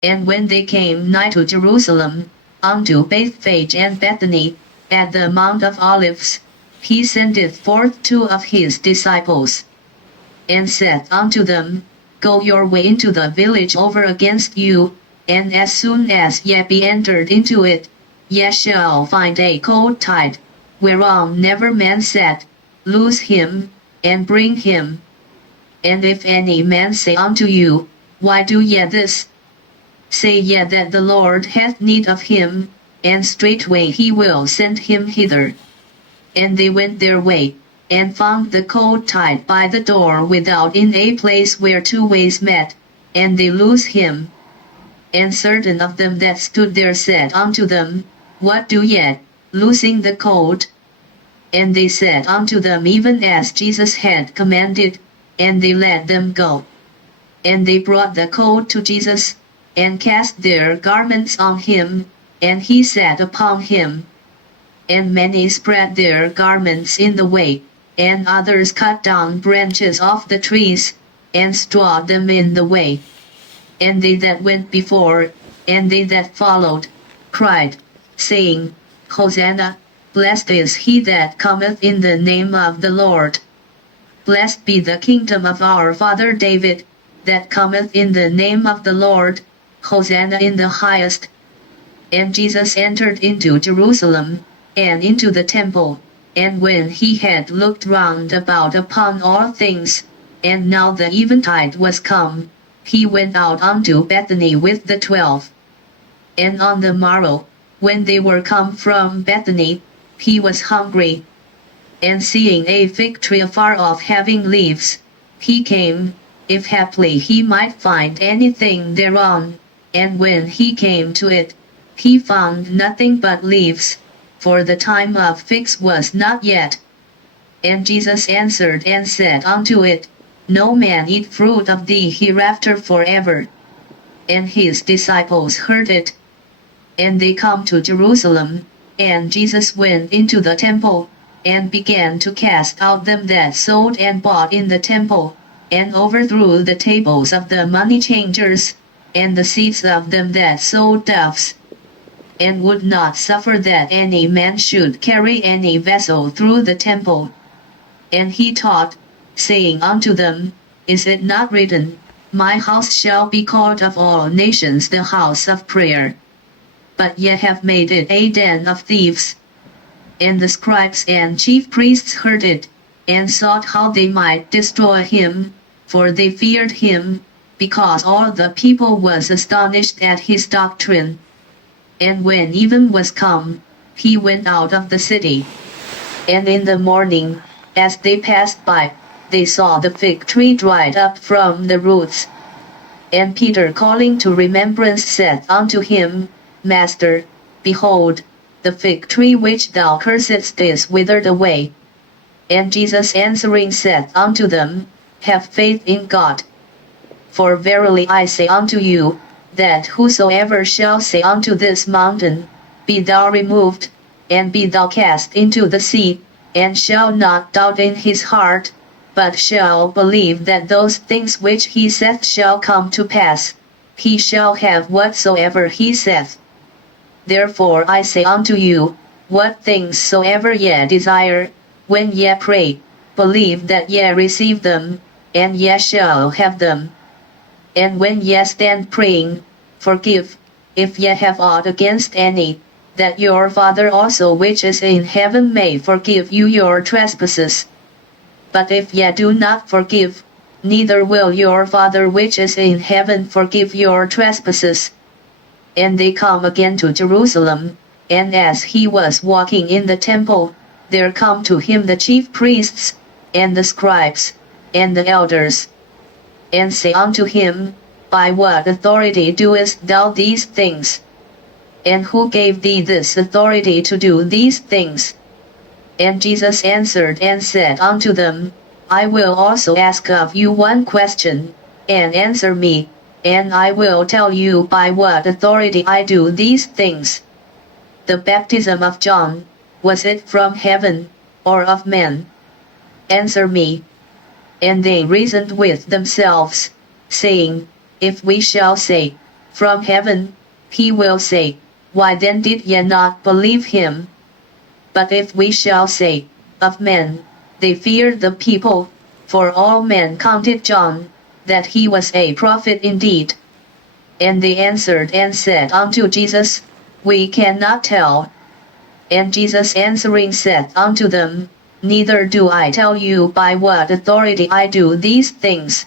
And when they came nigh to Jerusalem, unto Bethphage and Bethany, at the Mount of Olives, he sendeth forth 2 of his disciples, and saith unto them, Go your way into the village over against you, and as soon as ye be entered into it, ye shall find a colt tied, whereon never man sat. Loose him, and bring him. And if any man say unto you, Why do ye this? Say ye that the Lord hath need of him, and straightway he will send him hither. And they went their way, and found the colt tied by the door without in a place where 2 ways met, and they loose him. And certain of them that stood there said unto them, What do ye, loosing the colt? And they said unto them even as Jesus had commanded, and they let them go. And they brought the colt to Jesus, and cast their garments on him, and he sat upon him. And many spread their garments in the way, and others cut down branches off the trees, and strawed them in the way. And they that went before, and they that followed, cried, saying, Hosanna, blessed is he that cometh in the name of the Lord. Blessed be the kingdom of our father David, that cometh in the name of the Lord. Hosanna in the highest. And Jesus entered into Jerusalem, and into the temple, and when he had looked round about upon all things, and now the eventide was come, he went out unto Bethany with the 12. And on the morrow, when they were come from Bethany, he was hungry. And seeing a fig tree afar off having leaves, he came, if haply he might find anything thereon. And when he came to it, he found nothing but leaves, for the time of figs was not yet. And Jesus answered and said unto it, No man eat fruit of thee hereafter forever. And his disciples heard it. And they come to Jerusalem, and Jesus went into the temple, and began to cast out them that sold and bought in the temple, and overthrew the tables of the money changers, and the seats of them that sold doves, and would not suffer that any man should carry any vessel through the temple. And he taught, saying unto them, Is it not written, My house shall be called of all nations the house of prayer? But ye have made it a den of thieves. And the scribes and chief priests heard it, and sought how they might destroy him, for they feared him, because all the people was astonished at his doctrine. And when even was come, he went out of the city. And in the morning, as they passed by, they saw the fig tree dried up from the roots. And Peter calling to remembrance said unto him, Master, behold, the fig tree which thou cursedst is withered away. And Jesus answering said unto them, Have faith in God. For verily I say unto you, that whosoever shall say unto this mountain, Be thou removed, and be thou cast into the sea, and shall not doubt in his heart, but shall believe that those things which he saith shall come to pass, he shall have whatsoever he saith. Therefore I say unto you, what things soever ye desire, when ye pray, believe that ye receive them, and ye shall have them. And when ye stand praying, forgive, if ye have aught against any, that your Father also which is in heaven may forgive you your trespasses. But if ye do not forgive, neither will your Father which is in heaven forgive your trespasses. And they come again to Jerusalem, and as he was walking in the temple, there come to him the chief priests, and the scribes, and the elders, and say unto him, By what authority doest thou these things? And who gave thee this authority to do these things? And Jesus answered and said unto them, I will also ask of you one question, and answer me, and I will tell you by what authority I do these things. The baptism of John, was it from heaven, or of men? Answer me. And they reasoned with themselves, saying, If we shall say, from heaven, he will say, Why then did ye not believe him? But if we shall say, Of men, they feared the people, for all men counted John, that he was a prophet indeed. And they answered and said unto Jesus, We cannot tell. And Jesus answering said unto them, Neither do I tell you by what authority I do these things.